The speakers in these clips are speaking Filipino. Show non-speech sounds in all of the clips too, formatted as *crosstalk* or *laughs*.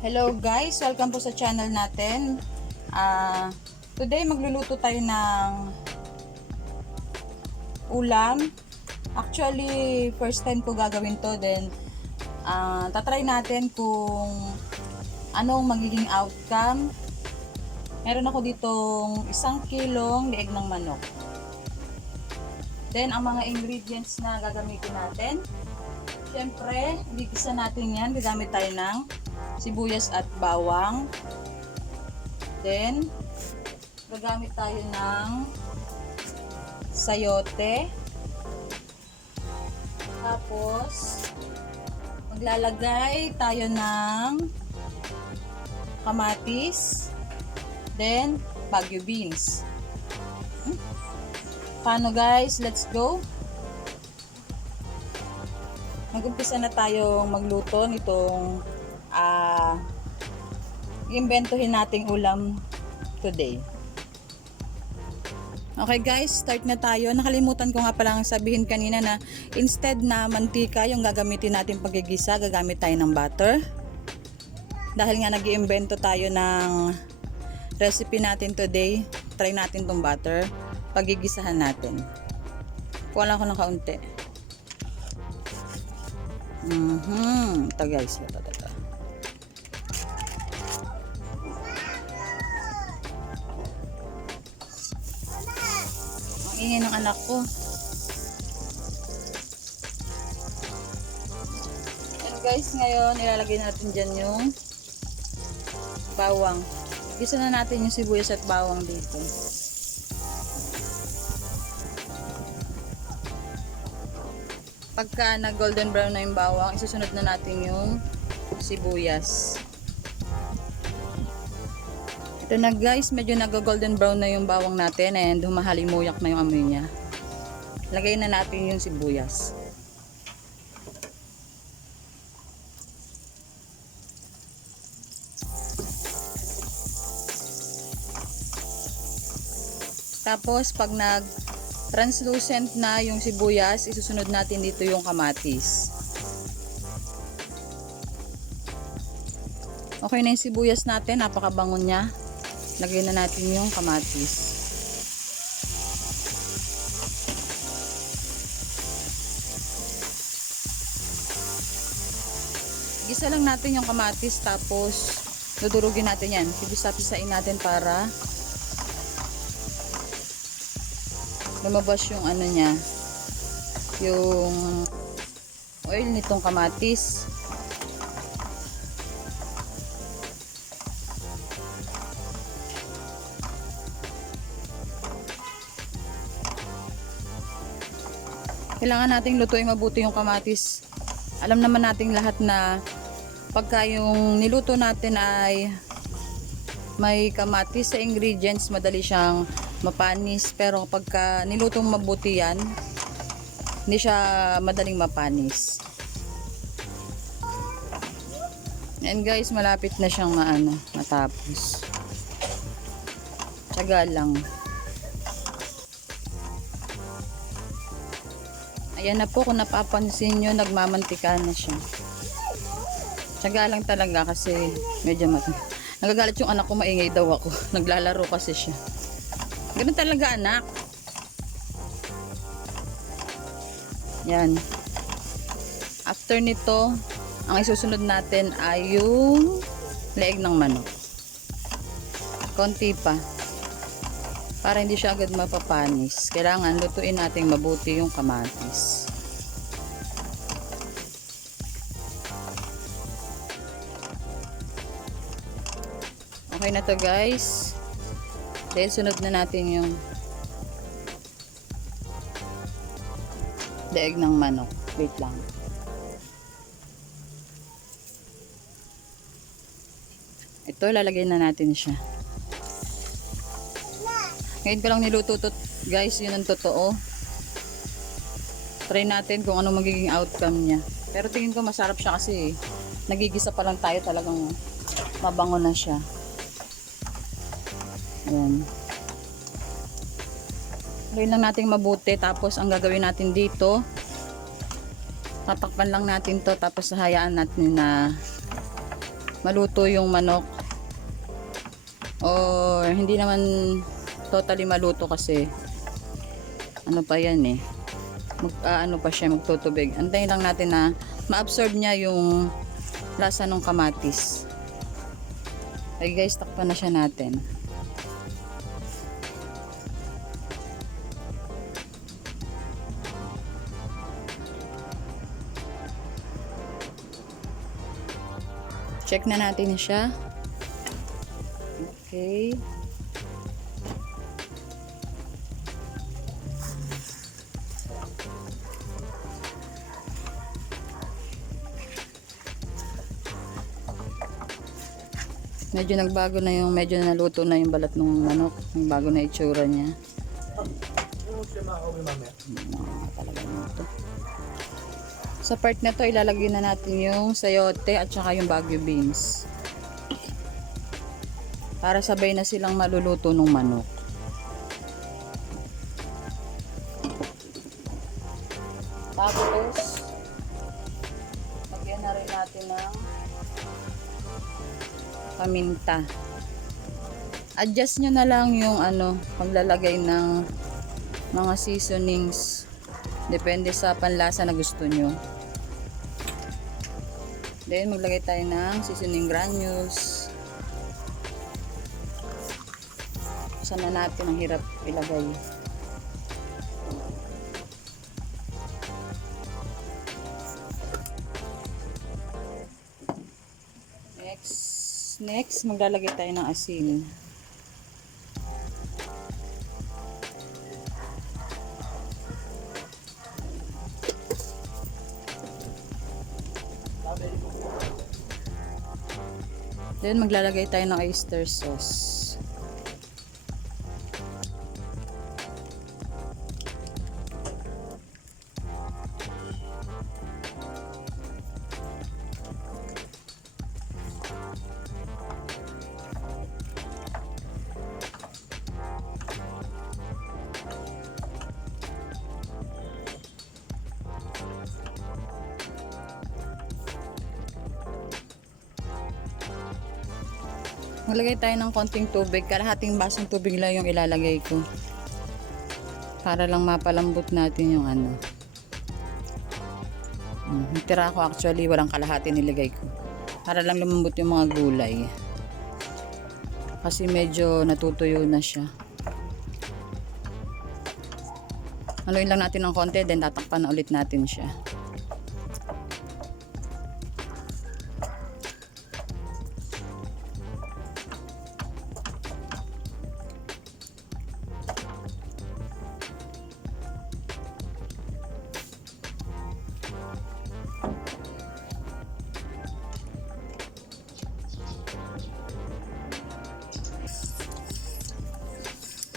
Hello guys, welcome po sa channel natin. Ah, today magluluto tayo ng ulam. Actually, first time ko gagawin to then ah, tatry natin kung anong magiging outcome. Meron ako ditong isang kilong lieg ng manok. Then, ang mga ingredients na gagamitin natin, Siyempre, gigisa natin yan. Gagamit tayo ng sibuyas at bawang. Then, gagamit tayo ng sayote. Tapos, maglalagay tayo ng kamatis. Then, bagyo beans. Hmm? Paano guys? Let's go! mag-umpisa na tayong magluto nitong iimbentohin nating ulam today. Okay guys, start na tayo. Nakalimutan ko nga palang sabihin kanina na instead na mantika yung gagamitin natin pagigisa, gagamit tayo ng butter. Dahil nga nag iimbento tayo ng recipe natin today, try natin tong butter. Pagigisahan natin. Kuha lang ako ng kaunti. Mhm. Ito guys. Ito, ito, ingay ng anak ko. And guys, ngayon ilalagay natin dyan yung bawang. Gisa na natin yung sibuyas at bawang dito. pagka na golden brown na yung bawang, isusunod na natin yung sibuyas. Ito na guys, medyo nag-golden brown na yung bawang natin and humahalimuyak na yung amoy niya. Lagay na natin yung sibuyas. Tapos pag nag translucent na yung sibuyas, isusunod natin dito yung kamatis. Okay na yung sibuyas natin, napakabango niya. Lagyan na natin yung kamatis. Gisa lang natin yung kamatis tapos dudurugin natin yan. Pipisa-pisain natin para lumabas yung ano niya yung oil nitong kamatis kailangan nating lutuin mabuti yung kamatis. Alam naman nating lahat na pagka yung niluto natin ay may kamatis sa ingredients madali siyang mapanis. Pero pagka nilutong mabuti yan hindi siya madaling mapanis. And guys malapit na siyang maano matapos. Tsaga lang ayan na po kung napapansin nyo nagmamantika na siya tsaga lang talaga kasi medyo mat nagagalit yung anak ko maingay daw ako *laughs* naglalaro kasi siya Ganun talaga anak. Yan. After nito, ang isusunod natin ay yung leeg ng manok. Konti pa. Para hindi siya agad mapapanis. Kailangan lutuin natin mabuti yung kamatis. Okay na to guys. Dahil sunod na natin yung daig ng manok. Wait lang. Ito, lalagay na natin siya. Ngayon ko lang niluto to, guys. Yun ang totoo. Try natin kung ano magiging outcome niya. Pero tingin ko masarap siya kasi nagigisa pa lang tayo talagang mabango na siya. Ayan. Gawin lang natin mabuti. Tapos, ang gagawin natin dito, tatakpan lang natin to tapos hayaan natin na maluto yung manok. Or hindi naman totally maluto kasi ano pa yan eh. Mag, ah, ano pa siya magtutubig. Antayin lang natin na ma-absorb niya yung lasa ng kamatis. Okay guys, takpan na siya natin. Check na natin siya. Okay. Medyo nagbago na yung, medyo naluto na yung balat ng manok. Yung bago na itsura niya. Sa part na to, ilalagay na natin yung sayote at saka yung bagyo beans. Para sabay na silang maluluto ng manok. Tapos, paminta. Adjust nyo na lang yung ano, paglalagay ng mga seasonings. Depende sa panlasa na gusto nyo. Then, maglagay tayo ng seasoning granules. Sana natin ang hirap ilagay. Next, next maglalagay tayo ng asin. Then maglalagay tayo ng oyster sauce. Maglagay tayo ng konting tubig. Kalahating basong tubig lang yung ilalagay ko. Para lang mapalambot natin yung ano. Hmm, tira ko actually walang kalahati nilagay ko. Para lang lumambot yung mga gulay. Kasi medyo natutuyo na siya. Haluin lang natin ng konti, then tatakpan na ulit natin siya.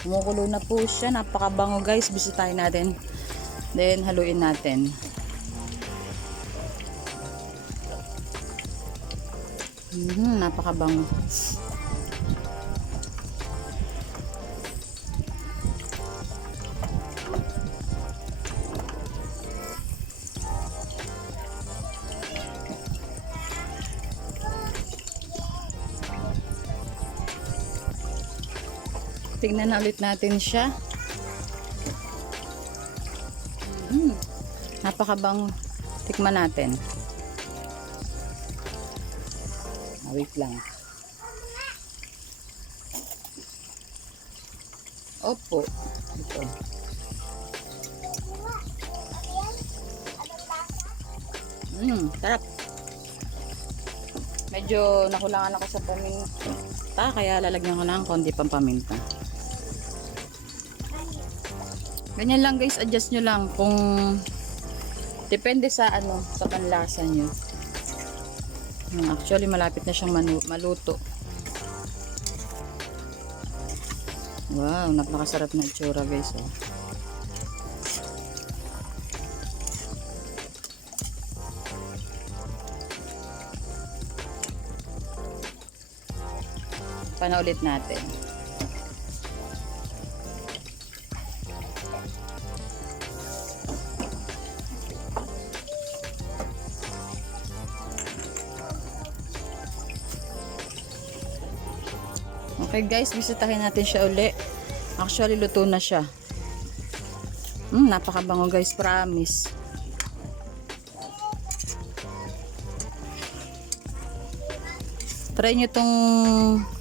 Kumukulo na po siya. Napakabango guys. Bisitahin natin. Then, haluin natin. Mhm, napakabango. Tingnan na ulit natin siya. Mm, napakabang tikman natin. Ah, wait lang. Opo. Ito. Mm, sarap. Medyo nakulangan ako sa paminta, kaya lalagyan ko ng konti pang paminta. Ganyan lang guys, adjust nyo lang kung depende sa ano, sa panlasa nyo. Hmm, Actually, malapit na siyang maluto. Wow, napakasarap na itsura guys. Oh. Panaulit natin. Okay guys, bisitahin natin siya uli. Actually, luto na siya. Hmm, napakabango guys, promise. Try nyo tong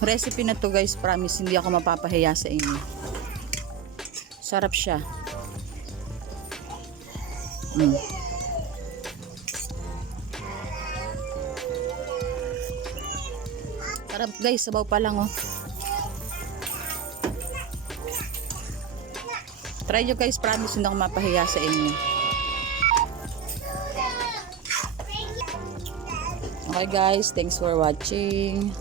recipe na to guys, promise hindi ako mapapahiya sa inyo. Sarap siya. Mm. Sarap guys, sabaw pa lang oh. Try nyo guys, promise hindi ako mapahiya sa inyo. Okay guys, thanks for watching.